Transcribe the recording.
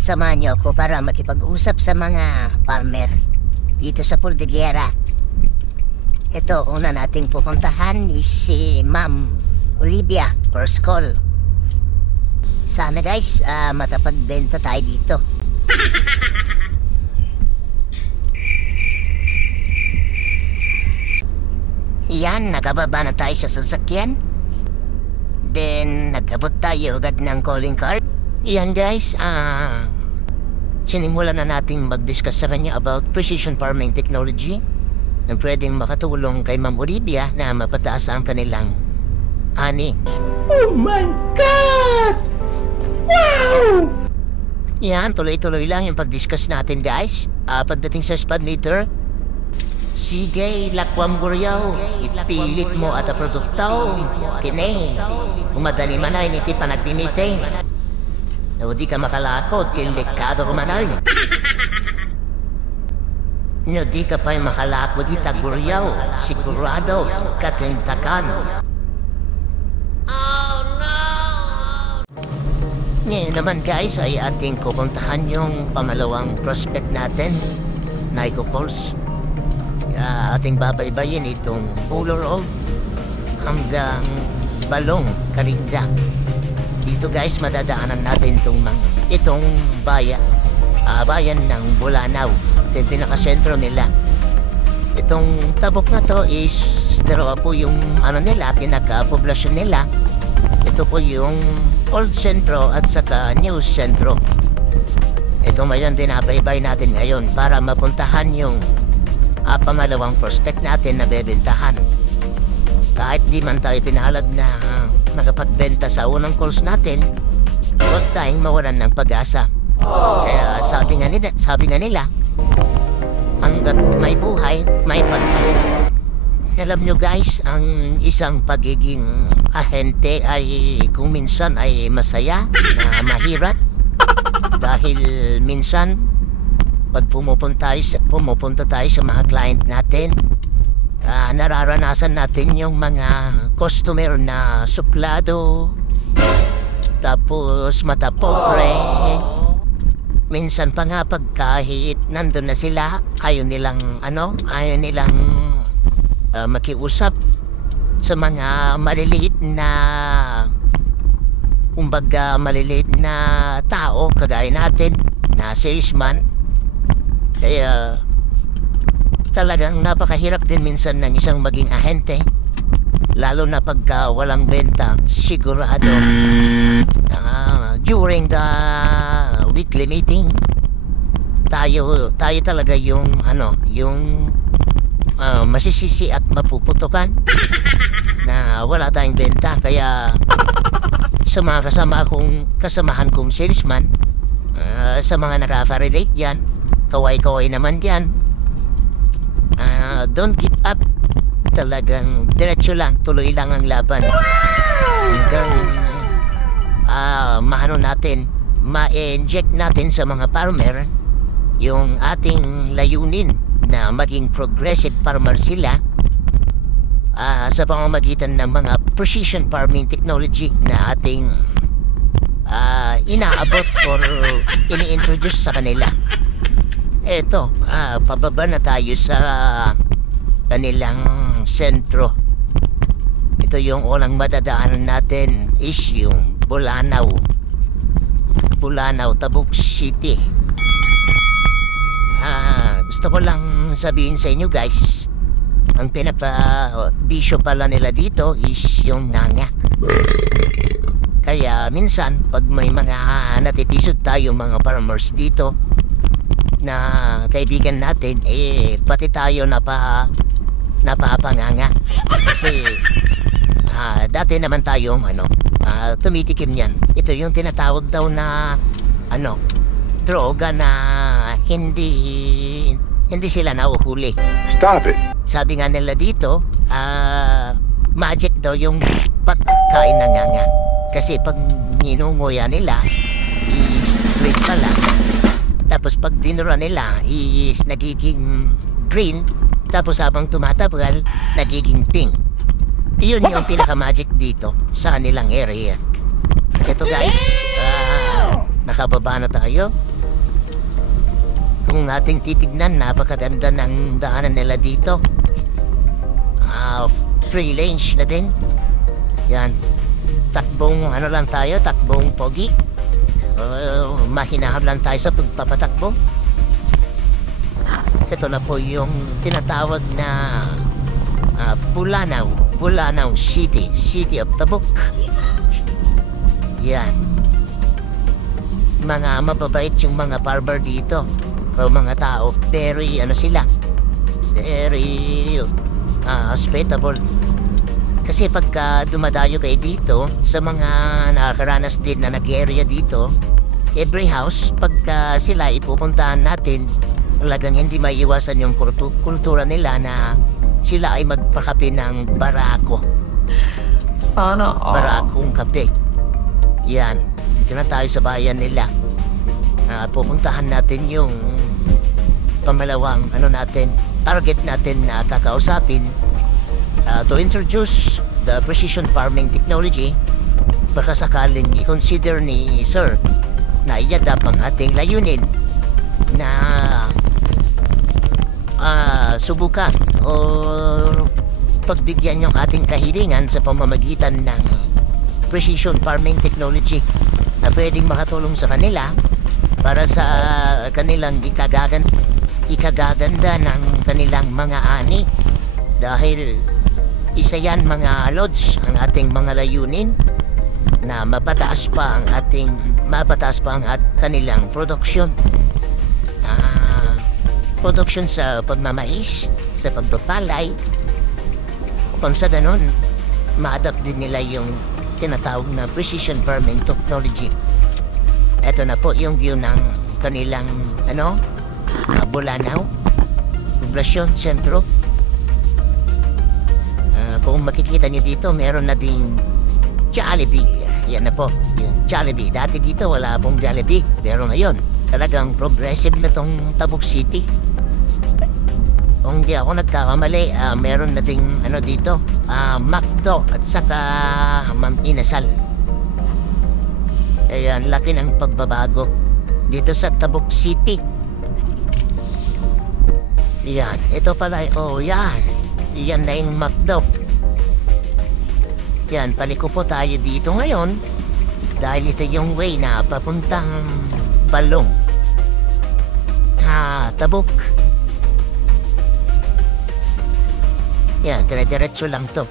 at samahan niyo ako para makipag-usap sa mga farmer dito sa Cordillera. Ito, una nating pupuntahan is si Ma'am Olivia Perscol. Sana guys, matapagbenta tayo dito. Yan, nakababa na tayo sa sasakyan. Then, nagkabot tayo agad ng calling card. Yan guys, sinimulan na natin mag-discuss sa kanya about precision farming technology na pwedeng makatulong kay Ma'am Olivia na mapataas ang kanilang ani. Oh my God! Wow! Yan, tuloy-tuloy lang yung pag-discuss natin guys. Pagdating sa spad meter, sige, lakwam guryaw, ipilit mo at produktaw, kine, umadali man ay niti panagpimitin. O di ka makalakot, kilikado kumanay. No, di ka pa'y makalakot di taguryaw, sigurado, kakintakan. Oh no! Ngayon naman guys ay ating pupuntahan yung pamalawang prospect natin, Naiko Falls. Ating babaybayin itong Ulorov hanggang Balong, Karinga. Dito guys madadaanan natin itong bayan ng Bulanaw. Ito yung pinakasentro nila. Itong tabok na to is dalawa po yung pinaka-poblasyon nila. Ito po yung Old Centro at saka New Centro. Ito ngayon dinabaybay natin ngayon para mapuntahan yung pamalawang prospect natin na bebentahan. Kahit di man tayo pinahalad na nakapagbenta sa unang calls natin, huwag tayong mawalan ng pag-asa. Kaya sabi nga nila, hanggat may buhay, may pag-asa. Alam nyo guys, ang isang pagiging ahente ay kung minsan ay masaya na mahirap. Dahil minsan pag pumupunta tayo sa mga client natin, nararanasan natin yung mga customer na suplado, tapos matapokre. Minsan pa nga pag kahit nandun na sila, ayaw nilang makiusap sa mga maliliit na tao kagaya natin na salesman. Kaya talagang napakahirap din minsan ng isang maging ahente, lalo na pagka walang benta. Sigurado during the weekly meeting, tayo talaga yung masisisi at mapuputukan na wala tayong benta. Kaya sa mga kasamahan kong salesman, sa mga nakaka-relate yan, kaway-kaway naman yan, don't give up. Talagang diretso lang, tuloy lang ang laban. Hanggang ma-inject natin sa mga farmer yung ating layunin na maging progressive farmer sila sa pamamagitan ng mga precision farming technology na ating inaabot or ini-introduce sa kanila. Eto, pababa na tayo sa kanilang sentro. Ito yung unang madadaanan natin is yung Bulanaw, Tabuk City. Gusto ko lang sabihin sa inyo guys, ang pinapa-bisyo pala nila dito is yung nangak. Kaya minsan pag may mga natitisod tayo mga farmers dito na kaibigan natin, pati tayo napapanganga. Kasi dati naman tayong tumitikim yan. Ito yung tinatawag daw na droga na hindi sila nauhuli. Stop it. Sabi nga nila dito, magic daw yung pagkain ng nganga. Kasi pag ninunguya nila is green pala. Tapos pag dinura nila is nagiging green. Tapos habang tumatagal, nagiging pink. Iyon yung pinaka-magic dito sa kanilang area. Ito guys, nakababa na tayo. kung ating titignan, napakaganda ng daanan nila dito. Free range na din. Yan. Takbong ano lang tayo, takbong pogi. Mahinahon lang tayo sa pagpapatakbo. Ito na po yung tinatawag na Bulanao City, City of Tabuk. Yan. Mga mababait yung mga barber dito. O mga tao. Very ano sila. Very hospitable. Kasi pagka dumadayo kayo dito, sa mga nakakaranas din na nag-area dito, every house, pagka sila ipupuntahan natin, talagang hindi maiiwasan yung kultura nila na sila ay magpakape ng barako. Sana all. Barakong kape. Yan. Dito na tayo sa bayan nila. Pupuntahan natin yung pamalawang target natin na kakausapin. To introduce the precision farming technology, baka sakaling i-consider ni Sir na i-adapt ang ating layunin na subukan o pagbigyan yung ating kahilingan sa pamamagitan ng precision farming technology na pwedeng makatulong sa kanila para sa kanilang ikagaganda ng kanilang mga ani. Dahil isa yan mga lods, ang ating mga layunin na mapataas pa ang kanilang production. Production sa pagmamais, sa pagpapalay. Kung sa ganon, ma-adapt din nila yung tinatawag na precision farming technology. Ito na po yung view ng kanilang Bulanao, Poblasyon Sentro. Kung makikita nyo dito, meron na ding Jollibee. Yan na po, yung Jollibee. Dati dito wala pong Jollibee, pero ngayon talagang progressive na tong Tabuk City. Kung di ako nagkakamali, meron na ding dito, McDo at saka Ma'am Inasal. Ayan, laki ng pagbabago dito sa Tabuk City. Yan, ito pala, yan na yung McDo. Yan, paliko po tayo dito ngayon dahil ito yung way na papuntang Balong, Tabuk. Yan, dire-diretso lang to.